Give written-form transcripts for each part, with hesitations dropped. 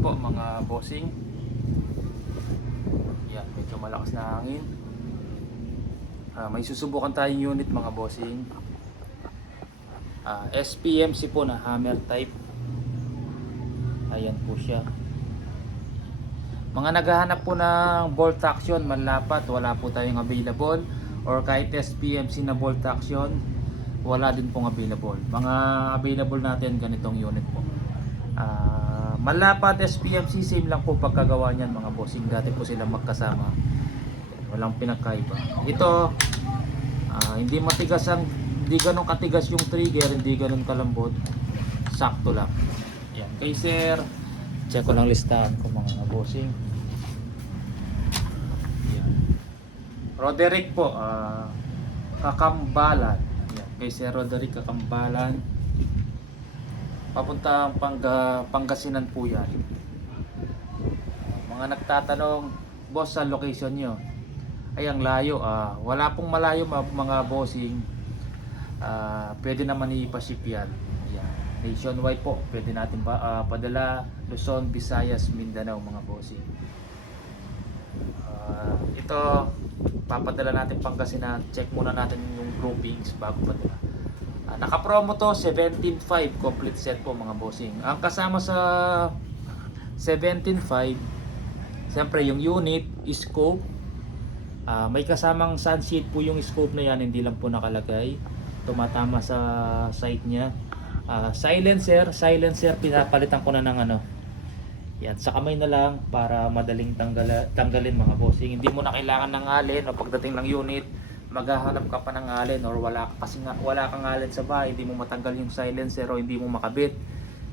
po mga bossing. Yan, medyo malakas na hangin. May susubukan tayong unit mga bossing. SPMC po na hammer type. Ayan po siya. Mga naghahanap po ng bolt action, manlapat, wala po tayong available. Or kahit SPMC na bolt action, wala din pong available. Mga available natin ganitong unit po. Manlapat, SPMC, same lang po pagkagawa niyan mga bossing. Dati po silang magkasama. Walang pinagkaiba. Ito, hindi matigas ang, hindi ganun katigas yung trigger, hindi ganun kalambot. Sakto lang. Yan. Kay sir, check ko lang listahan ko mga bossing. Yan. Roderick po, Kakambalan. Yan. Kay sir Roderick Kakambalan. Papuntang Pangasinan po yan. Mga nagtatanong, boss, sa location nyo? Ay, ang layo. Wala pong malayo mga bossing. Pwede naman ipaship yan. Yan. Nationwide po. Pwede natin padala Luzon, Visayas, Mindanao mga bossing. Ito, papadala natin Pangasinan. Check muna natin yung groupings bago padala. Naka-promo to 17.5 complete set po mga bossing. Ang kasama sa 17.5, siyempre yung unit, scope. May kasamang sunsheet po yung scope na yan, hindi lang po nakalagay. Tumatama sa site niya. Silencer, pinapalitan ko na ng ano. Yan, sa kamay na lang para madaling tanggalin mga bossing. Hindi mo na kailangan ng allen o pagdating ng unit maghahanap ka pa ng allen or wala kang allen sa bahay, hindi mo matanggal yung silencer o hindi mo makabit.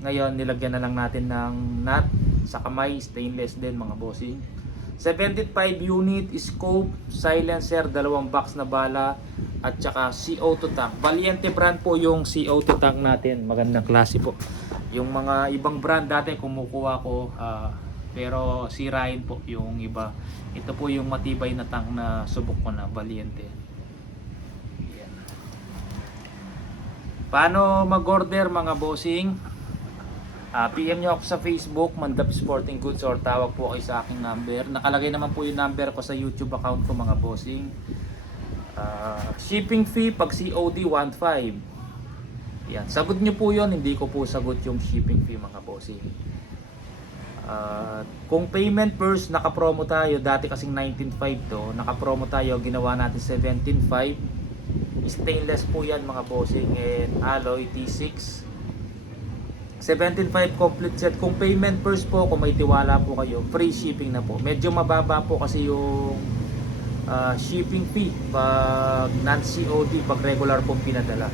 Ngayon nilagyan na lang natin ng nut sa kamay, stainless din mga bossing. 75 unit, scope, silencer, dalawang box na bala at saka CO2 tank. Valiente brand po yung CO2 tank natin, magandang klase po. Yung mga ibang brand dati kumukuha ko, pero sirain po yung iba. Ito po yung matibay na tank na subok ko na, Valiente. Yan. Paano mag-order mga bossing? PM nyo ako sa Facebook, Mandap Sporting Goods, or tawag po kayo sa aking number. Nakalagay naman po yung number ko sa YouTube account ko mga bossing. Shipping fee pag COD 1.5. Yan. Sagot nyo po yun, hindi ko po sagot yung shipping fee mga bossing. Kung payment first, naka-promo tayo. Dati kasing 19.5 to, naka-promo tayo, ginawa natin 17.5. Stainless po yan mga bossing, and alloy T6. 17.5 complete set. Kung payment first po, kung may tiwala po kayo, free shipping na po. Medyo mababa po kasi yung shipping fee pag non-COD, pag regular pong pinadala.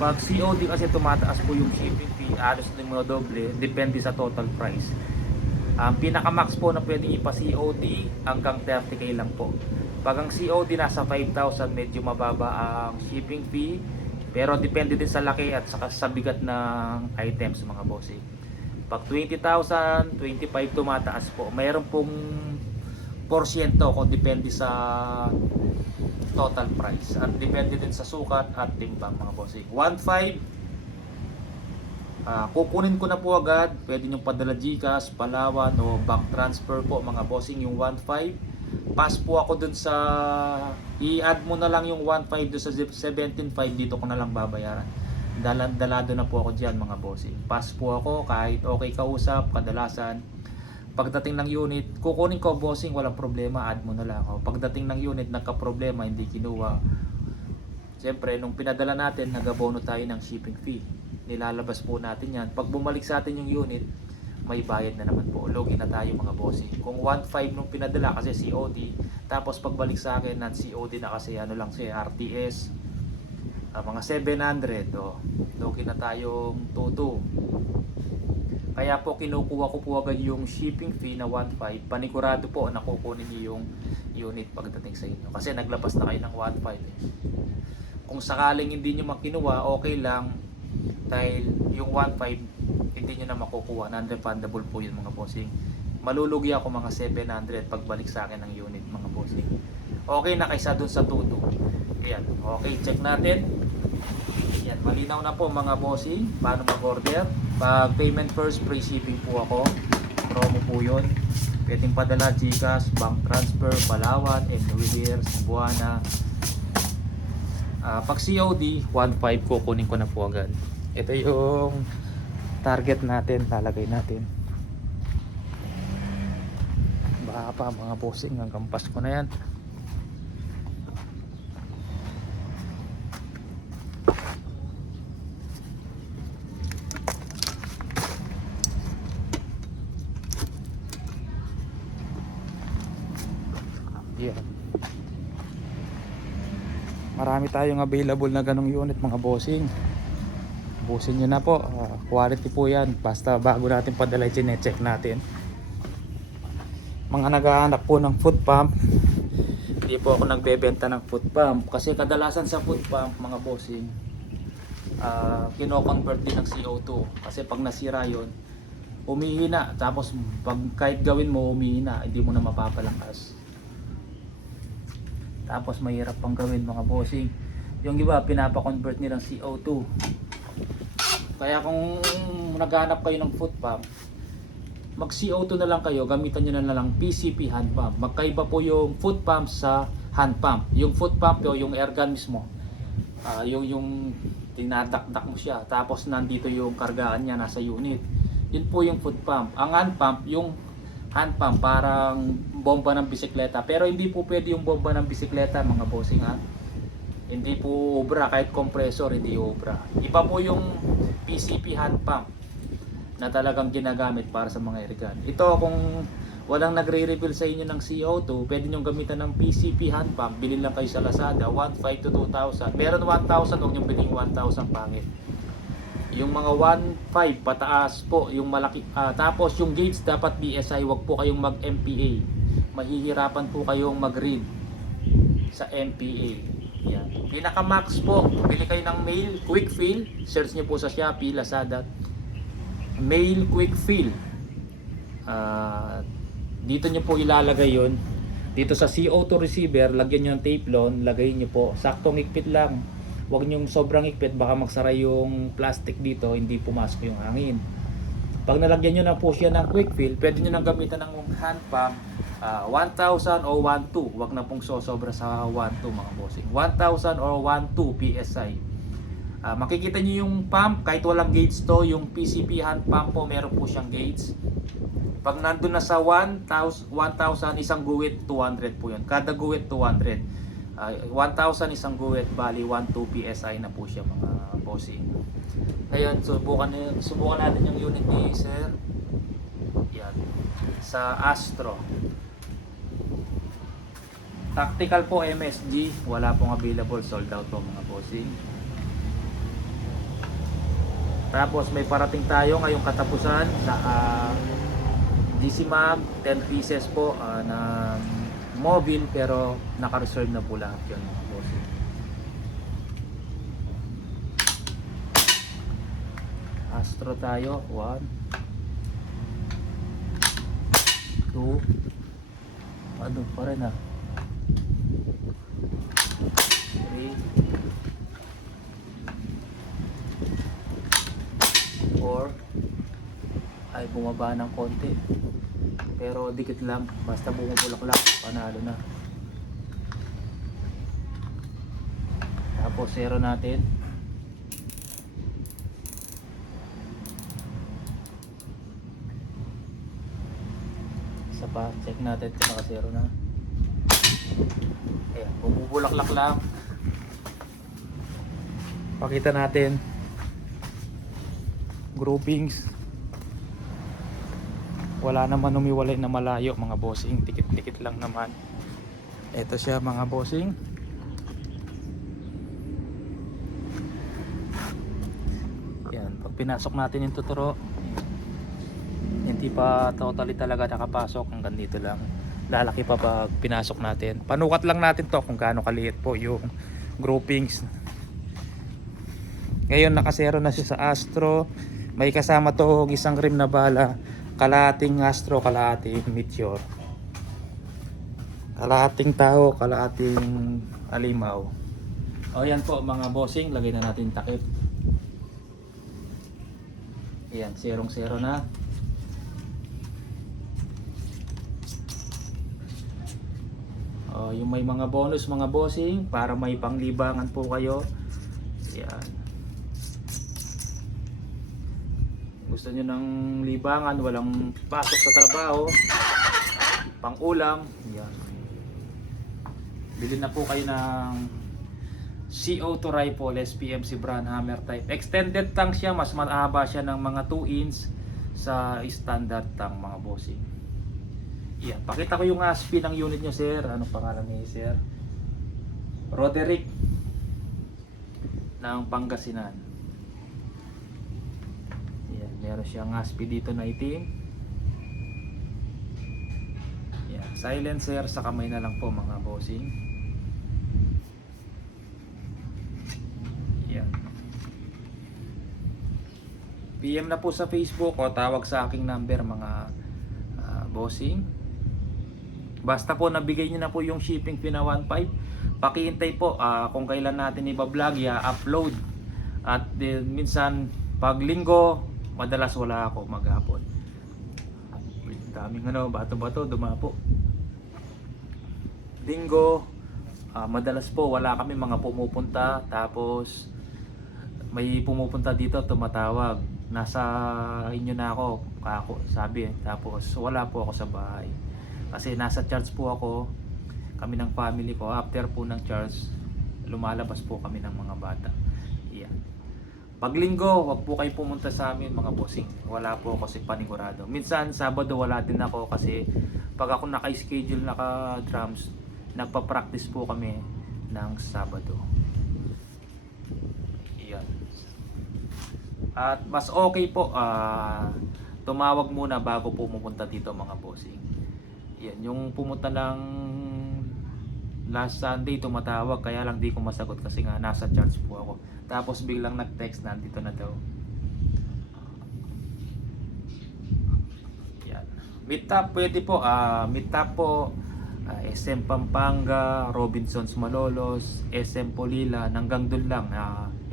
Pag COD kasi tumataas po yung shipping fee, alos din mo doble, depende sa total price. Ang pinaka-max po na pwedeng ipa-COD hanggang 30k lang po. Pag ang COD nasa 5,000, medyo mababa ang shipping fee. Pero depende din sa laki at sa bigat ng items mga bossing. Pag 20,000, 25 tumataas po. Mayroon pong porsyento kung depende sa total price. At depende din sa sukat at timbang mga bossing. 1.5, kukunin ko na po agad. Pwede nyo padala GCash, Palawan o bank transfer po mga bossing yung 1.5. Pass po ako dun sa, i-add mo na lang yung 1.5 dun sa 17.5, dito ko na lang babayaran. Dalado na po ako dyan mga bossing. Pass po ako kahit okay kausap, kadalasan. Pagdating ng unit, kukunin ko bossing, walang problema, add mo na lang ako. Pagdating ng unit, nagka-problema, hindi kinuha. Siyempre, nung pinadala natin, nag-abono tayo ng shipping fee. Nilalabas po natin yan. Pag bumalik sa atin yung unit, may bayad na naman po. Logi na tayo mga bossing. Kung 1.5 nung pinadala kasi COD, tapos pagbalik sa akin non COD na kasi ano lang siya, RTS, mga 700, logi na tayong 2.2. Kaya po kinukuha ko po agad yung shipping fee na 1.5. Panigurado po na kukunin niyo yung unit pagdating sa inyo. Kasi naglabas na kayo ng 1.5 eh. Kung sakaling hindi nyo makinuha, okay lang. Dahil yung 1.5 hindi nyo na makukuha, non-refundable po yun mga bossing. Malulugi ako mga 700 pagbalik sa akin ng unit mga bossing. Okay na kaysa dun sa 2.2. Ayan, okay, check natin. Ayan, malinaw na po mga bossing paano mag-order. Pag payment first, free shipping po ako. promo po yun. Pwedeng padala GCash, bank transfer, Palawan, Anywhere, Cebuana. Pag COD 1.5 kukunin ko na po agad. Ito yung target natin, lalagay natin. Baka pa mga bossing, hanggang Pasko na yan. Yan. Marami tayong available na ganong unit mga bossing. Busin nyo na po. Quality po yan. Basta bago natin padala, check natin. Mga naghahanap po ng foot pump, hindi po ako nagbebenta ng foot pump. Kasi kadalasan sa foot pump mga bossing, kino-convert din ng CO2. Kasi pag nasira yon, umihina. Tapos pag kahit gawin mo, umihina. Hindi mo na mapapalakas. Tapos mahirap pang gawin mga bossing. Yung iba pinapa-convert nilang CO2. Kaya kung naghahanap kayo ng foot pump, mag CO2 na lang kayo, gamitan nyo na lang PCP hand pump. Magkaiba po yung foot pump sa hand pump. Yung foot pump yung air gun mismo, yung tinadakdak mo siya, tapos nandito yung kargaan niya nasa unit. Yun po yung foot pump. Ang hand pump, yung hand pump parang bomba ng bisikleta, pero hindi po pwede yung bomba ng bisikleta mga bossing ha. Hindi po obra, kahit compressor hindi obra. Iba po yung PCP hand pump na talagang ginagamit para sa mga airgun. Ito kung walang nagre-refill sa inyo ng CO2, pwede nyo gamitan ng PCP hand pump. Bilhin lang kayo sa Lazada, 1.5 to 2,000. Meron 1,000, huwag nyo bilhin 1,000 pangit. Yung mga 1.5 pataas po, yung malaki. Tapos yung gauge dapat BSI, wag po kayong mag MPA. Mahihirapan po kayong mag-read sa MPA. Yan. Pinaka max po, bili kayo ng Mail Quick Fill. Search niyo po sa Shopee, Lazada. Mail Quick Fill. Dito niyo po ilalagay yon. Dito sa CO2 receiver, lagyan niyo ng tape-lon, lagay niyo po. Saktong higpit lang. Huwag niyong sobrang higpit, baka magsara yung plastic dito, hindi pumasok yung hangin. Pag nalagyan niyo na po siya ng quick fill, pwede niyo nang gamitan ng hand pump, 1,000 o 1,200. Huwag na pong sobra sa 1,200 mga bossing. 1,000 or 1,200 PSI. Makikita niyo yung pump, kahit walang gauge to, yung PCP hand pump po, meron po siyang gauge. Pag nandun na sa 1,000, isang guwit, 200 po yun. Kada guwit, 200. 1,000 isang guwit, bali 1,200 PSI na po siya mga bossing. Ngayon, subukan natin yung unit ni Sir. Yan. Sa Astro. Tactical po MSG, wala pong available, sold out po mga bossing. Tapos may parating tayo ngayong katapusan sa GC Mag, 10 pieces po na mobile, pero naka-reserve na po lahat yun mga bossing. Astro tayo, 1 2, ano pa rin 3, 4. Ay bumaba ng konti, pero dikit lang, basta bumubulak-lak, panalo na. Tapos zero natin. Isa pa, check natin kung naka zero na. Ayan, bumubulak-lak lang. Pakita natin groupings. Wala naman umiwalay na malayo mga bossing, dikit-dikit lang naman. Ito siya mga bossing. Yan, pag pinasok natin yung tuturo, hindi pa totally talaga nakapasok, hanggang dito lang. Lalaki pa pag pinasok natin. Panukat lang natin to kung gaano kaliit po yung groupings. Ngayon nakasero na siya sa Astro. May kasama to isang rim na bala, kalahating Astro, kalahating Meteor, kalahating tao, kalahating alimaw. O yan po mga bossing, lagay na natin takip. Ayan, 0-0 na. Yung may mga bonus mga bossing para may panglibangan po kayo. Yan. Gusto nyo ng libangan, walang pasok sa trabaho, pang ulam, yan. Bili na po kayo ng CO2 rifle SPMC brand hammer type. Extended tank siya, mas mahaba siya ng mga 2 inch sa standard tank mga bossing. Yan, pakita ko yung ASP ng unit nyo sir. Anong pangalan niya sir? Roderick ng Pangasinan. Yan, meron siyang ASP dito na itim. Yan, silencer sa kamay na lang po mga bossing. Yan. PM na po sa Facebook o tawag sa aking number mga bossing. Basta po nabigay niyo na po yung shipping fee na 1.5. Pakihintay po kung kailan natin i-vlog, upload. At minsan pag linggo, madalas wala ako maghapon. Daming bato-bato dumapo. Linggo, madalas po wala kami mga pumupunta, tapos may pumupunta dito tumatawag. Nasa inyo na ako, sabi tapos wala po ako sa bahay. Kasi nasa church po ako, kami ng family ko. After po ng church, lumalabas po kami ng mga bata. Yan. Pag linggo, wag po kayo pumunta sa amin mga bossing. Wala po ako kasi panigurado. Minsan, Sabado wala din ako kasi pag ako naka-schedule, naka-drums, nagpa-practice po kami ng Sabado. Yan. At mas okay po, tumawag muna bago po pumunta dito mga bossing. Yan, yung pumunta ng last Sunday tumatawag, kaya lang di ko masagot kasi nga nasa church po ako. Tapos biglang nag-text, nandito na daw. Yan. Meet up pwede po, meet up po SM Pampanga, Robinsons Malolos, SM Polila, hanggang dun lang.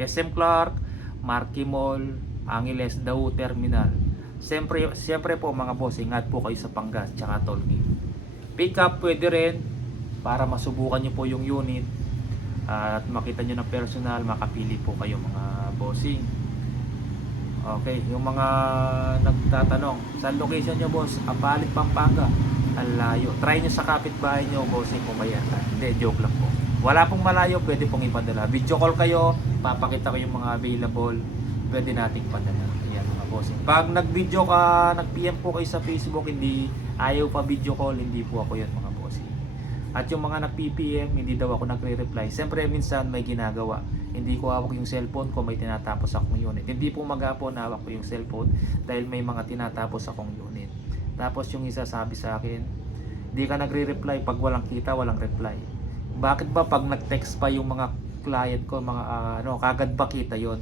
SM Clark, Marquee Mall, Angeles Dao Terminal. Siyempre po mga boss, ingat po kayo sa Pangas tsaka Tolgate. Pick up pwede rin para masubukan nyo po yung unit at makita nyo ng personal, makapili po kayo mga bossing. Okay, yung mga nagtatanong, saan location nyo boss? Apalit, Pampanga. Ang layo. Try nyo sa kapitbahay nyo bossing kung may yata. Hindi, joke lang po. Wala pong malayo, pwede pong ipadala. Video call kayo, papakita ko yung mga available, pwede nating padala. Ayan mga bossing. Pag nag-video ka, nag-PM po kayo sa Facebook, hindi ayaw pa video call, hindi po ako yun mga bossing. At yung mga nag-PPM, hindi daw ako nagre-reply. Siyempre minsan may ginagawa. Hindi ko hawak yung cellphone kung may tinatapos akong unit. Hindi po maghapon hawak ko yung cellphone dahil may mga tinatapos akong unit. Tapos yung isa sabi sa akin, hindi ka nagre-reply pag walang kita, walang reply. Bakit ba pag nag-text pa yung mga client ko, mga kagad ba kita yon?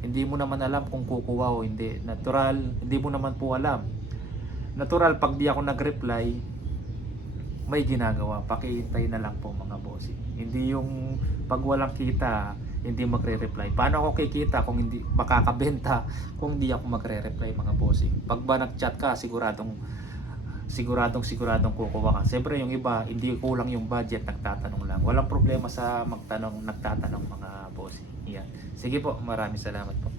Hindi mo naman alam kung kukuha o hindi. Natural, hindi mo naman po alam. Natural, pag di ako nag-reply, may ginagawa. Pakihintay na lang po mga bossing. Hindi yung pag walang kita, hindi magre-reply. Paano ako kikita kung hindi makakabenta kung hindi ako magre-reply mga bossing? Pag ba nag-chat ka, siguradong kukuha ka. Siyempre yung iba, hindi kulang yung budget, nagtatanong lang. Walang problema sa nagtatanong mga bossing. Yan. Sige po, maraming salamat po.